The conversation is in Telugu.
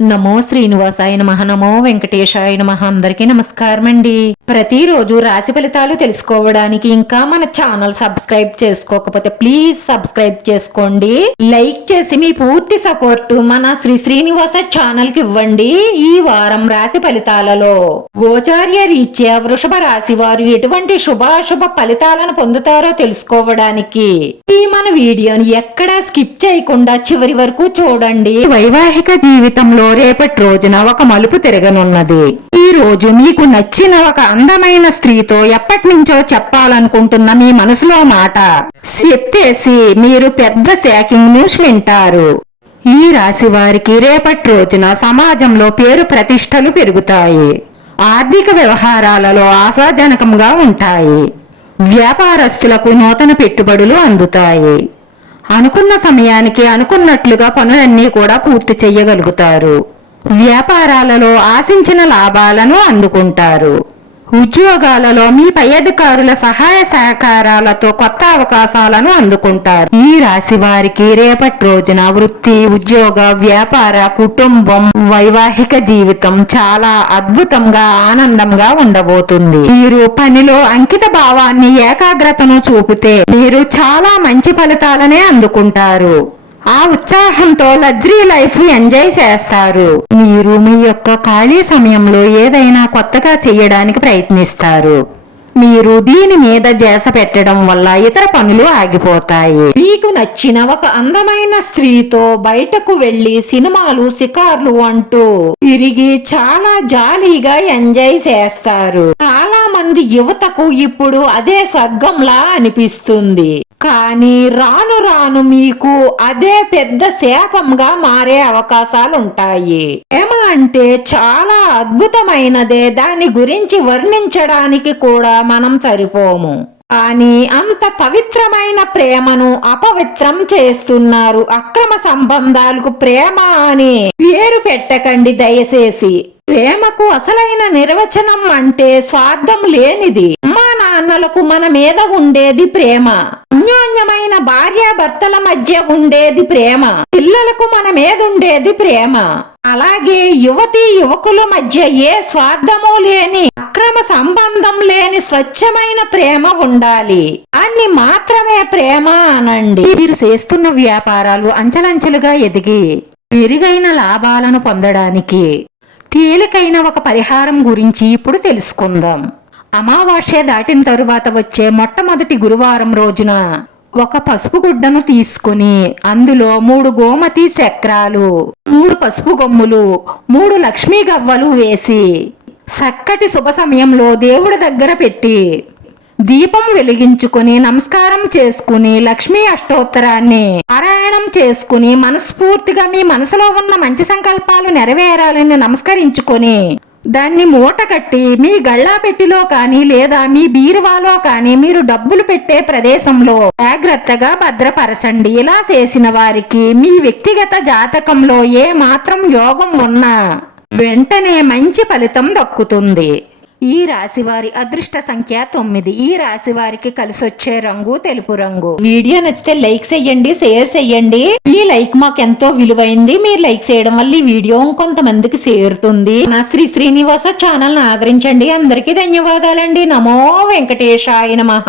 నమో శ్రీనివాసాయ నమః. నమో వెంకటేశాయ నమః. అందరికీ నమస్కారం అండి. ప్రతిరోజు రాశి ఫలితాలు తెలుసుకోవడానికి ఇంకా మన ఛానల్ సబ్స్క్రైబ్ చేసుకోకపోతే ప్లీజ్ సబ్స్క్రైబ్ చేసుకోండి. లైక్ చేసి మీ పూర్తి సపోర్ట్ మన శ్రీనివాస ఛానల్ కి ఇవ్వండి. ఈ వారం రాశి ఫలితాలలో గోచార్య రీత్యా వృషభ రాశి వారు ఎటువంటి శుభాశుభ ఫలితాలను పొందుతారో తెలుసుకోవడానికి ఈ మన వీడియోని ఎక్కడా స్కిప్ చేయకుండా చివరి వరకు చూడండి. వైవాహిక జీవితంలో రేపటి రోజున ఒక మలుపు తిరగనున్నది. ఈ రోజు మీకు నచ్చిన ఒక అందమైన స్త్రీతో ఎప్పటి నుంచో చెప్పాలనుకుంటున్న మీ మనసులో మాట చెప్పేసి మీరు పెద్ద షాకింగ్ న్యూస్ వింటారు. ఈ రాశి వారికి రేపటి రోజున సమాజంలో పేరు ప్రతిష్టలు పెరుగుతాయి. ఆర్థిక వ్యవహారాలలో ఆశాజనకంగా ఉంటాయి. వ్యాపారస్తులకు నూతన పెట్టుబడులు అందుతాయి. అనుకున్న సమయానికి అనుకున్నట్లుగా పనులన్నీ కూడా పూర్తి చేయగలుగుతారు. వ్యాపారాలలో ఆశించిన లాభాలను అందుకుంటారు. ఉద్యోగాలలో మీ పై అధికారుల సహాయ సహకారాలతో కొత్త అవకాశాలను అందుకుంటారు. ఈ రాశి వారికి రేపటి రోజున వృత్తి, ఉద్యోగ, వ్యాపార, కుటుంబం, వైవాహిక జీవితం చాలా అద్భుతంగా ఆనందంగా ఉండబోతుంది. మీరు పనిలో అంకిత భావాన్ని, ఏకాగ్రతను చూపితే మీరు చాలా మంచి ఫలితాలనే అందుకుంటారు. ఆ ఉత్సాహంతో లగ్జరీ లైఫ్ ఎంజాయ్ చేస్తారు. మీరు మీ యొక్క ఖాళీ సమయంలో ఏదైనా కొత్తగా చేయడానికి ప్రయత్నిస్తారు. మీరు దీని మీద ధ్యాస పెట్టడం వల్ల ఇతర పనులు ఆగిపోతాయి. మీకు నచ్చిన ఒక అందమైన స్త్రీతో బయటకు వెళ్లి సినిమాలు, షికార్లు అంటూ తిరిగి చాలా జాలీగా ఎంజాయ్ చేస్తారు. చాలా మంది యువతకు ఇప్పుడు అదే స్వర్గంలా అనిపిస్తుంది. కానీ రాను రాను మీకు అదే పెద్ద శాపంగా మారే అవకాశాలుంటాయి. ప్రేమ అంటే చాలా అద్భుతమైనదే, దాని గురించి వర్ణించడానికి కూడా మనం సరిపోము. కానీ అంత పవిత్రమైన ప్రేమను అపవిత్రం చేస్తున్నారు. అక్రమ సంబంధాలకు ప్రేమ అని పేరు పెట్టకండి దయచేసి. ప్రేమకు అసలైన నిర్వచనం అంటే స్వార్థం లేనిది. అమ్మా నాన్నలకు మన మీద ఉండేది ప్రేమ. అన్యోన్యమైన భార్యాభర్తల మధ్య ఉండేది ప్రేమ. పిల్లలకు మన మీద ఉండేది ప్రేమ. అలాగే యువతీ యువకుల మధ్య ఏ స్వార్థము లేని, అక్రమ సంబంధం లేని స్వచ్ఛమైన ప్రేమ ఉండాలి. అన్ని మాత్రమే ప్రేమ అనండి. మీరు చేస్తున్న వ్యాపారాలు అంచెలంచెలుగా ఎదిగి మెరుగైన లాభాలను పొందడానికి తేలికైన ఒక పరిహారం గురించి ఇప్పుడు తెలుసుకుందాం. అమావాస్య దాటిన తరువాత వచ్చే మొట్టమొదటి గురువారం రోజున ఒక పసుపు గుడ్డను తీసుకుని అందులో 3 గోమతి చక్రాలు, 3 పసుపు గొమ్ములు, 3 లక్ష్మీ గవ్వలు వేసి చక్కటి శుభ సమయంలో దేవుడి దగ్గర పెట్టి దీపం వెలిగించుకుని నమస్కారం చేసుకుని లక్ష్మీ అష్టోత్తరాన్ని పారాయణం చేసుకుని మనస్ఫూర్తిగా మీ మనసులో ఉన్న మంచి సంకల్పాలు నెరవేరాలని నమస్కరించుకొని దాన్ని మూట కట్టి మీ గళ్ళాపెట్టిలో కానీ లేదా మీ బీరువాలో కానీ మీరు డబ్బులు పెట్టే ప్రదేశంలో జాగ్రత్తగా భద్రపరచండి. ఇలా చేసిన వారికి మీ వ్యక్తిగత జాతకంలో ఏ మాత్రం యోగం ఉన్నా వెంటనే మంచి ఫలితం దక్కుతుంది. ఈ రాశి వారి అదృష్ట సంఖ్య 9. ఈ రాశి వారికి కలిసొచ్చే రంగు తెలుపు రంగు. వీడియో నచ్చితే లైక్ చేయండి, షేర్ చేయండి. ఈ లైక్ మాకు ఎంతో విలువైంది. మీరు లైక్ చేయడం వల్ల ఈ వీడియో కొంతమందికి చేరుతుంది. నా శ్రీనివాస ఛానల్ ఆదరించండి. అందరికీ ధన్యవాదాలండి. నమో వెంకటేశాయ నమః.